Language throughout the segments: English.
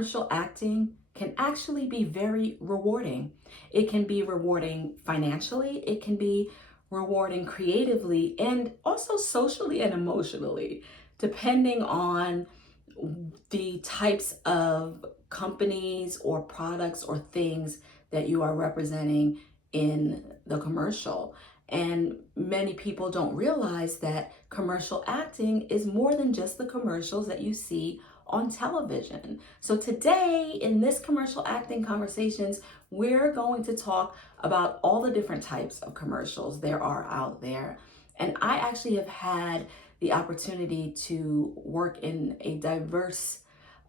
commercial acting can actually be very rewarding. It can be rewarding financially, it can be rewarding creatively, and also socially and emotionally, depending on the types of companies or products or things that you are representing in the commercial. And many people don't realize that commercial acting is more than just the commercials that you see on television. So today in this commercial acting conversations, we're going to talk about all the different types of commercials there are out there. And I actually have had the opportunity to work in a diverse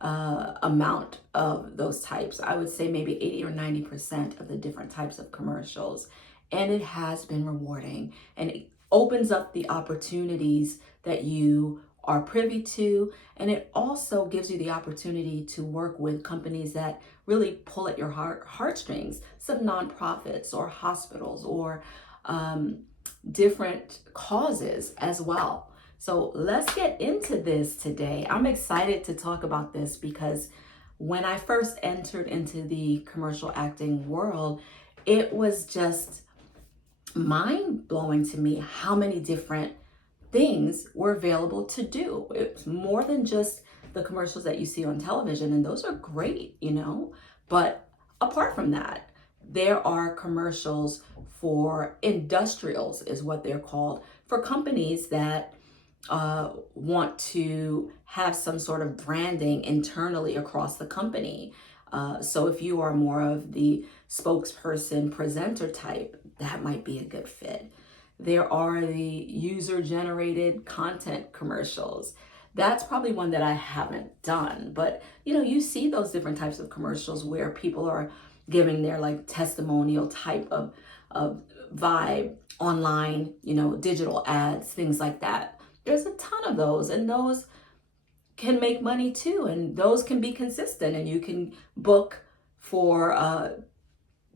amount of those types. I would say maybe 80 or 90% of the different types of commercials. And it has been rewarding, and it opens up the opportunities that you are privy to. And it also gives you the opportunity to work with companies that really pull at your heartstrings, some nonprofits or hospitals or different causes as well. So let's get into this today. I'm excited to talk about this because when I first entered into the commercial acting world, it was just mind-blowing to me how many different things were available to do. It's more than just the commercials that you see on television, and those are great, but apart from that, there are commercials for industrials, is what they're called, for companies that want to have some sort of branding internally across the company. So if you are more of the spokesperson presenter type, that might be a good fit. There are the user-generated content commercials. That's probably one that I haven't done, but you see those different types of commercials where people are giving their like testimonial type of vibe online, digital ads, things like that. There's a ton of those, and those can make money too, and those can be consistent, and you can book for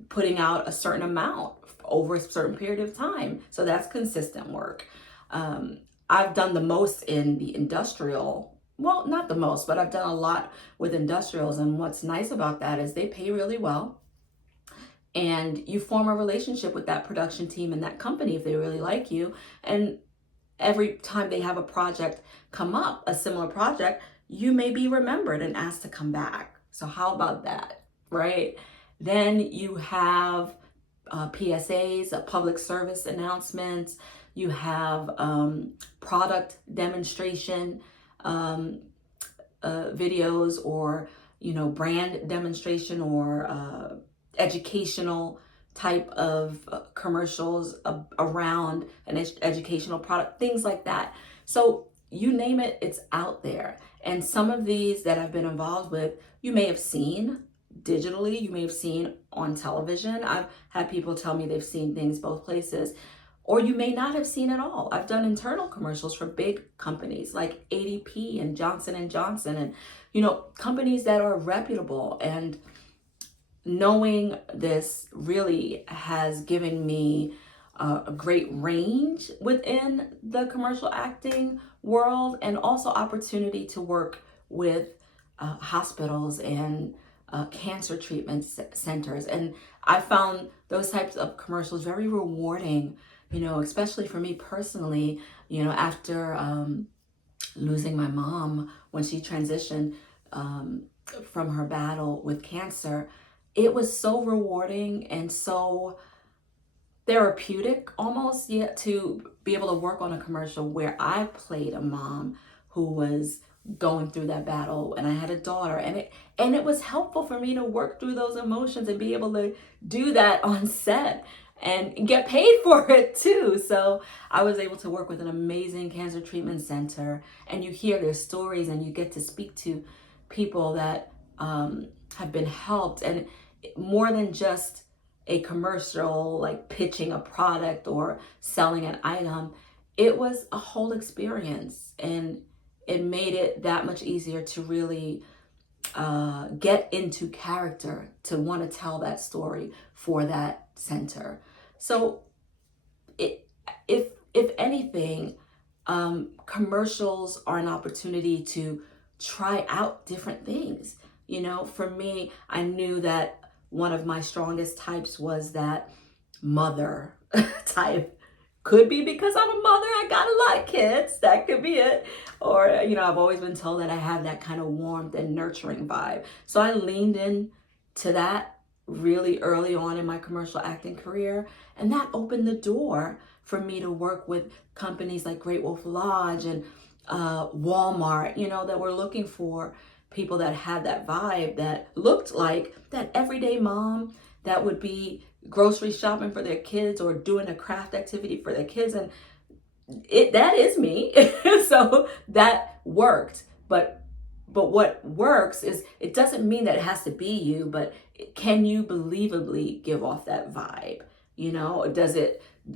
putting out a certain amount over a certain period of time. So that's consistent work. I've done the most in the industrial, well, not the most, but I've done a lot with industrials. And what's nice about that is they pay really well. And you form a relationship with that production team and that company if they really like you. And every time they have a project come up, a similar project, you may be remembered and asked to come back. So how about that, right? Then you have PSAs, public service announcements. You have product demonstration videos, or brand demonstration, or educational type of commercials around an educational product, things like that. So you name it, it's out there. And some of these that I've been involved with, you may have seen digitally, you may have seen on television. I've had people tell me they've seen things both places, or you may not have seen at all. I've done internal commercials for big companies like ADP and Johnson & Johnson, and companies that are reputable. And knowing this really has given me a great range within the commercial acting world, and also opportunity to work with hospitals and cancer treatment centers. And I found those types of commercials very rewarding, especially for me personally, after losing my mom when she transitioned from her battle with cancer. It was so rewarding and so therapeutic almost, yet to be able to work on a commercial where I played a mom who was going through that battle, and I had a daughter, and it was helpful for me to work through those emotions and be able to do that on set and get paid for it too. So I was able to work with an amazing cancer treatment center, and you hear their stories and you get to speak to people that have been helped. And more than just a commercial, like pitching a product or selling an item, it was a whole experience, and it made it that much easier to really get into character, to want to tell that story for that center. So if anything, commercials are an opportunity to try out different things. You know, for me, I knew that one of my strongest types was that mother type. Could be because I'm a mother, I got a lot of kids. That could be it. Or, you know, I've always been told that I have that kind of warmth and nurturing vibe. So I leaned in to that really early on in my commercial acting career. And that opened the door for me to work with companies like Great Wolf Lodge and Walmart, you know, that were looking for people that had that vibe, that looked like that everyday mom that would be grocery shopping for their kids or doing a craft activity for their kids. And that is me. So that worked. But what works is, it doesn't mean that it has to be you, but can you believably give off that vibe? You know,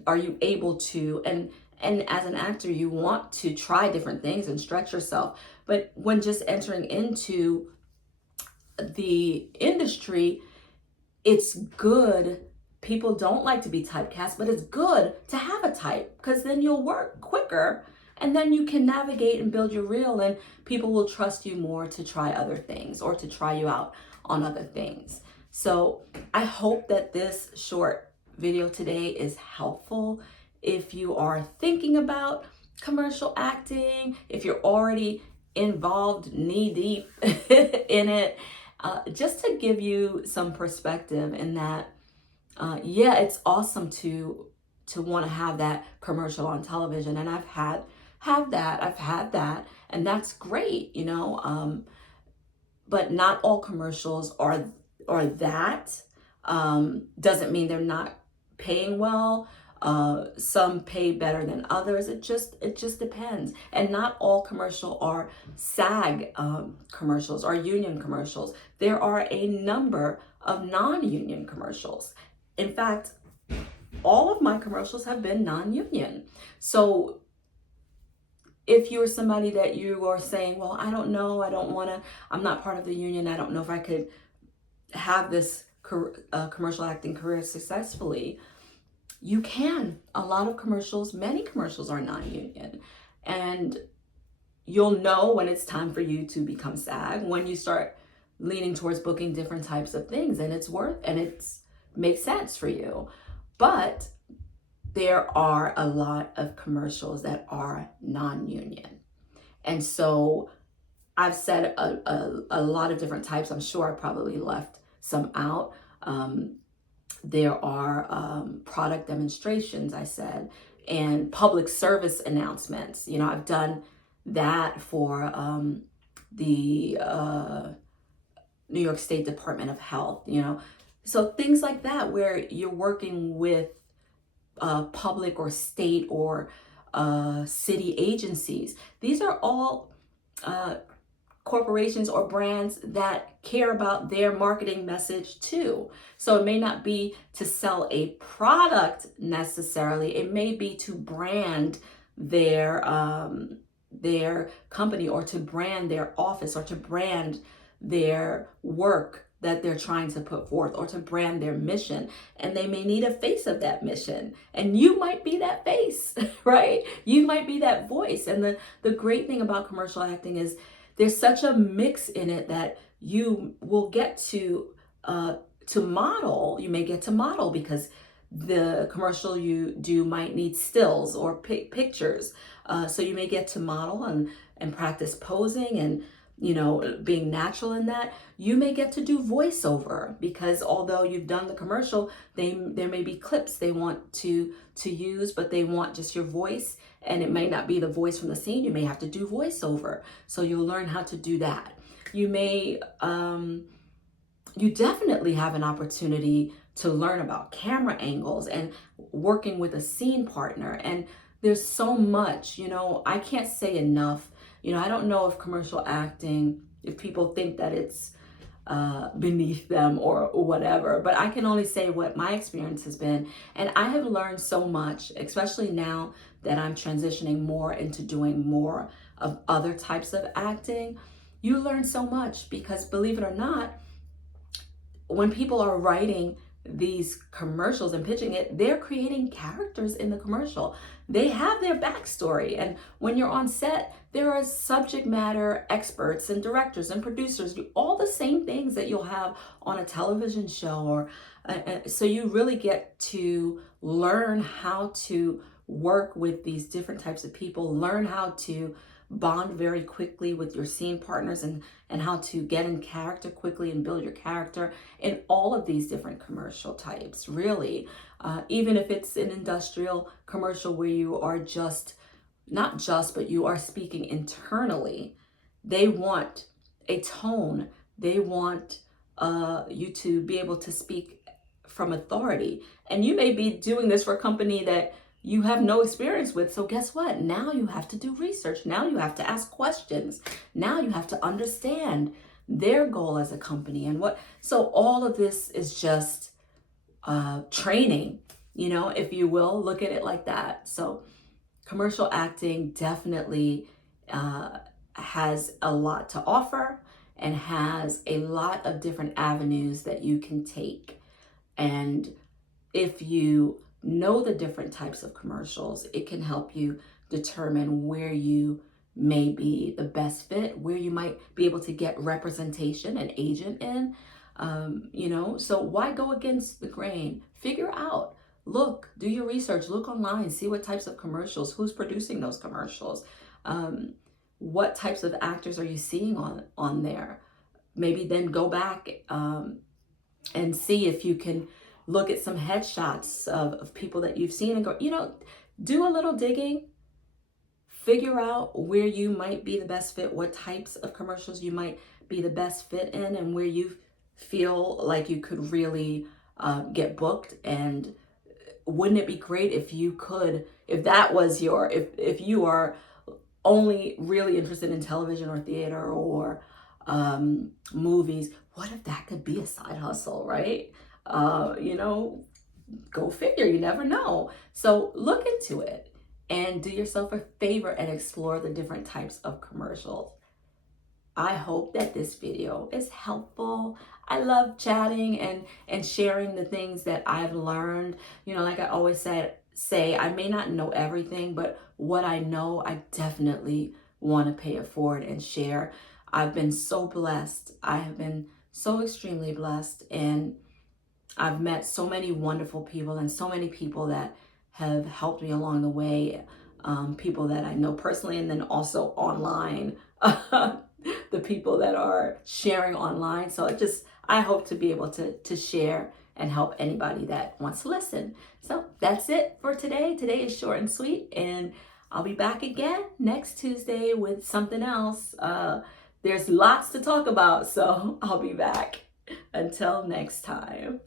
are you able to, and as an actor, you want to try different things and stretch yourself. But when just entering into the industry, it's good. People don't like to be typecast, but it's good to have a type, because then you'll work quicker and then you can navigate and build your reel, and people will trust you more to try other things or to try you out on other things. So I hope that this short video today is helpful. If you are thinking about commercial acting, if you're already involved knee deep in it, just to give you some perspective in that, yeah, it's awesome to want to have that commercial on television, and I've had that, and that's great, you know. But not all commercials are that. Doesn't mean they're not paying well. Some pay better than others. It just depends. And not all commercial are SAG commercials or union commercials. There are a number of non-union commercials. In fact, all of my commercials have been non-union. So if you're somebody that you are saying, well, I don't know, I'm not part of the union, I don't know if I could have this commercial acting career successfully, you can. A lot of commercials, many commercials are non-union. And you'll know when it's time for you to become SAG, when you start leaning towards booking different types of things, and it makes sense for you. But there are a lot of commercials that are non-union. And so I've said a lot of different types. I'm sure I probably left some out. There are product demonstrations, I said, and public service announcements. You know, I've done that for the New York State Department of Health, you know. So things like that, where you're working with public or state or city agencies. These are all corporations or brands that care about their marketing message too. So it may not be to sell a product necessarily. It may be to brand their company, or to brand their office, or to brand their work that they're trying to put forth, or to brand their mission. And they may need a face of that mission, and you might be that face, right? You might be that voice. And the great thing about commercial acting is there's such a mix in it that you will get to model. You may get to model, because the commercial you do might need stills or pictures. So you may get to model and practice posing and, you know, being natural in that. You may get to do voiceover, because although you've done the commercial, there may be clips they want to use, but they want just your voice, and it may not be the voice from the scene. You may have to do voiceover. So you'll learn how to do that. You may, you definitely have an opportunity to learn about camera angles and working with a scene partner. And there's so much, you know, I can't say enough. You know, I don't know if commercial acting, if people think that it's beneath them or whatever, but I can only say what my experience has been. And I have learned so much, especially now that I'm transitioning more into doing more of other types of acting. You learn so much, because believe it or not, when people are writing these commercials and pitching it, they're creating characters in the commercial. They have their backstory. And when you're on set, there are subject matter experts and directors and producers, do all the same things that you'll have on a television show. Or so you really get to learn how to work with these different types of people, learn how to bond very quickly with your scene partners, and how to get in character quickly and build your character in all of these different commercial types, really. Even if it's an industrial commercial where you are but you are speaking internally, they want a tone. They want you to be able to speak from authority. And you may be doing this for a company that you have no experience with. So guess what? Now you have to do research. Now you have to ask questions. Now you have to understand their goal as a company and what. So all of this is just training, if you will, look at it like that. So commercial acting definitely has a lot to offer and has a lot of different avenues that you can take. And if you know the different types of commercials, it can help you determine where you may be the best fit, where you might be able to get representation, an agent in, so why go against the grain? Figure out, look, do your research, look online, see what types of commercials, who's producing those commercials, what types of actors are you seeing on there? Maybe then go back and see if you can look at some headshots of people that you've seen and go, do a little digging, figure out where you might be the best fit, what types of commercials you might be the best fit in, and where you feel like you could really get booked. And wouldn't it be great if you could, if that was if you are only really interested in television or theater or movies, what if that could be a side hustle, right? Go figure, you never know. So look into it and do yourself a favor and explore the different types of commercials. I hope that this video is helpful. I love chatting and sharing the things that I've learned. Like I always say, I may not know everything, but what I know, I definitely want to pay it forward and share. I've been so blessed. I have been so extremely blessed, and I've met so many wonderful people and so many people that have helped me along the way. People that I know personally, and then also online, the people that are sharing online. So I hope to be able to share and help anybody that wants to listen. So that's it for today. Today is short and sweet, and I'll be back again next Tuesday with something else. There's lots to talk about, so I'll be back. Until next time.